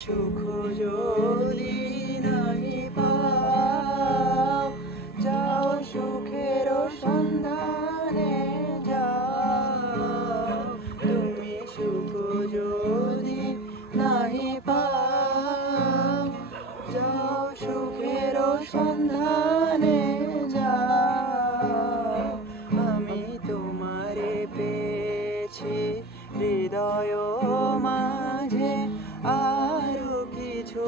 সুখ যদি নাই পাও, যাও সুখের সন্ধানে যাও। তুমি সুখ যদি নাই পাও, যাও সুখের সন্ধানে যাও। আমি তোমারে পেয়েছি হৃদয় মাঝে, আরো কিছু